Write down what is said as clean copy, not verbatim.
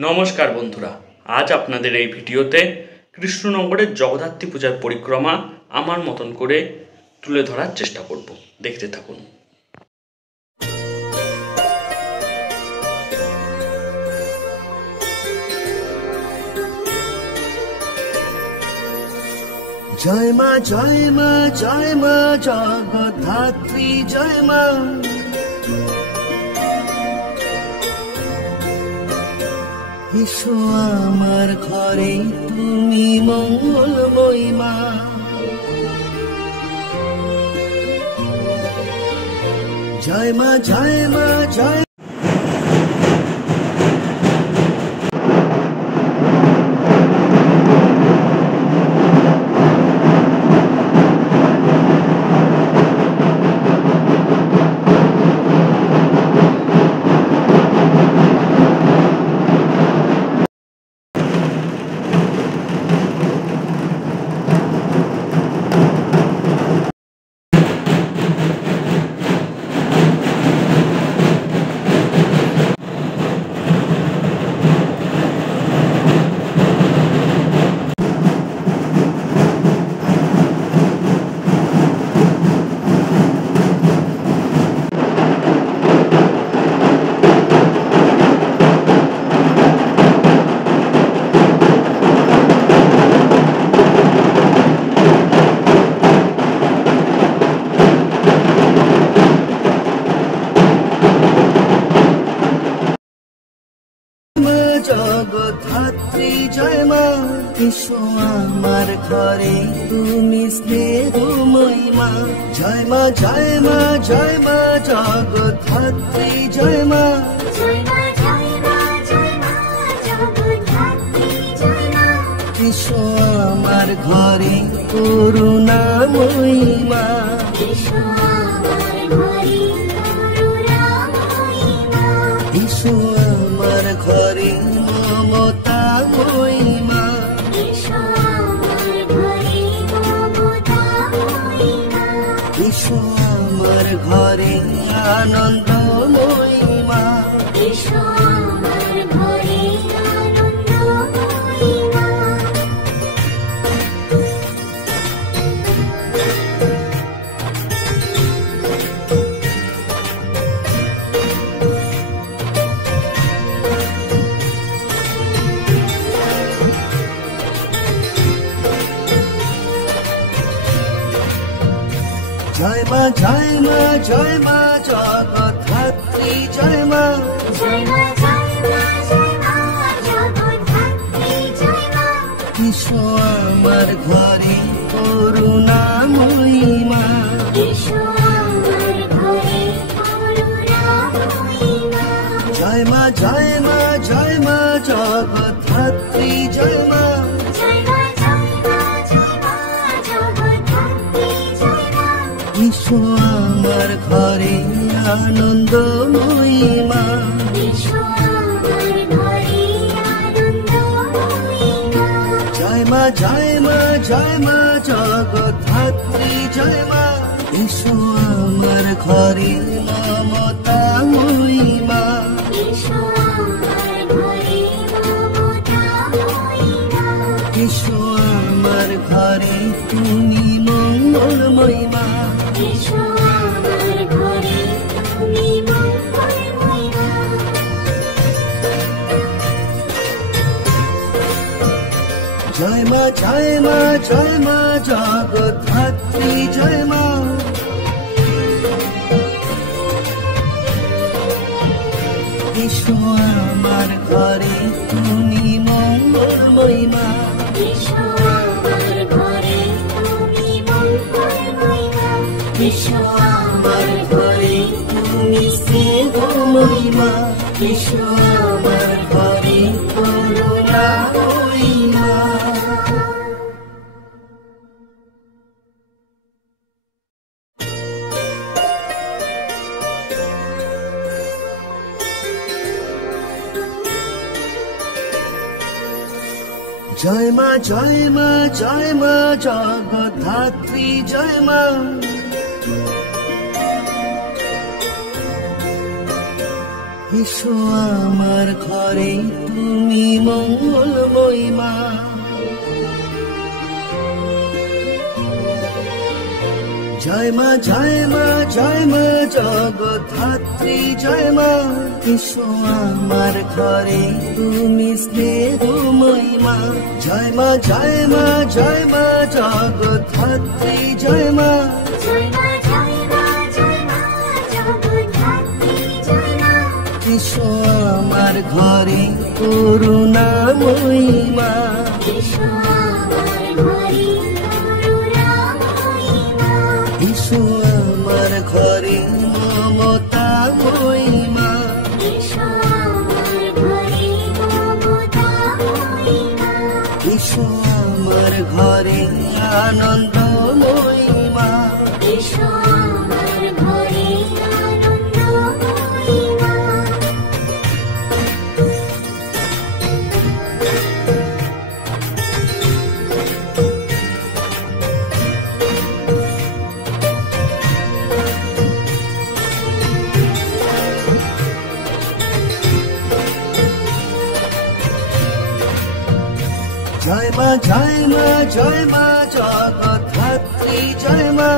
নমস্কার বন্ধুরা, আজ আপনাদের এই ভিডিওতে কৃষ্ণনগরের জগদ্ধাত্রী পূজার পরিক্রমা আমার মতন করে তুলে ধরার চেষ্টা করব। দেখতে থাকুন। জয় মা জয় মা জয় মা জগদ্ধাত্রী জয় মা। এসো আমার ঘরে তুমি মঙ্গলময়ী মা। জয় মা জয় মা জয় জগদ্ধাত্রী জয় মা। এসো আমার ঘরে তুমি স্নেহময়ী মা। জয় মা জয় মা জয় মা জগদ্ধাত্রী জয় মা। এসো আমার ঘরে করুণাময়ী মা। এসো আমার ঘরে মমতাময়ী মা। এসো আমার ঘরে আনন্দময়ী মা। জয় মা জয় মা জয় মা জগদ্ধাত্রী জয় মা। এসো আমার ঘরে করুণাময়ী মা। জয় মা জয় মা জয় মা জগদ্ধাত্রী জয় মা। এসো আমার ঘরে আনন্দময়ী মা। জয় মা জয় মা জয় মা জগদ্ধাত্রী জয় মা। এসো আমার ঘরে মমতাময়ী মা। এসো আমার ঘরে তুমি মঙ্গলময়ী মা। জয় মা জয় মা জয় মা জগদ্ধাত্রী জয় মা। এসো আমার ঘরে তুমি মঙ্গলময়ী মা। এসো আমার ঘরে তুমি স্নেহময়ী মা। এসো আমার ঘরে করুণাময়ী মা। জয় মা জয় মা জয় মা জগদ্ধাত্রী জয় মা। এসো আমার ঘরে তুমি মঙ্গলময়ী মা। জয় মা জয় মা জয় মা জগদ্ধাত্রী জয় মা। এসো আমার ঘরে তুমি স্নেহময়ী মা। জয় মা জয় মা জয় মা জগদ্ধাত্রী জয় মা। এসো আমার ঘরে করুণাময়ী মা। এসো আমার ঘরে মমতাময়ী মা। এসো আমার ঘরে আনন্দময়ী মা। জয় মা জয় মা জয় মা জগদ্ধাত্রী জয় মা।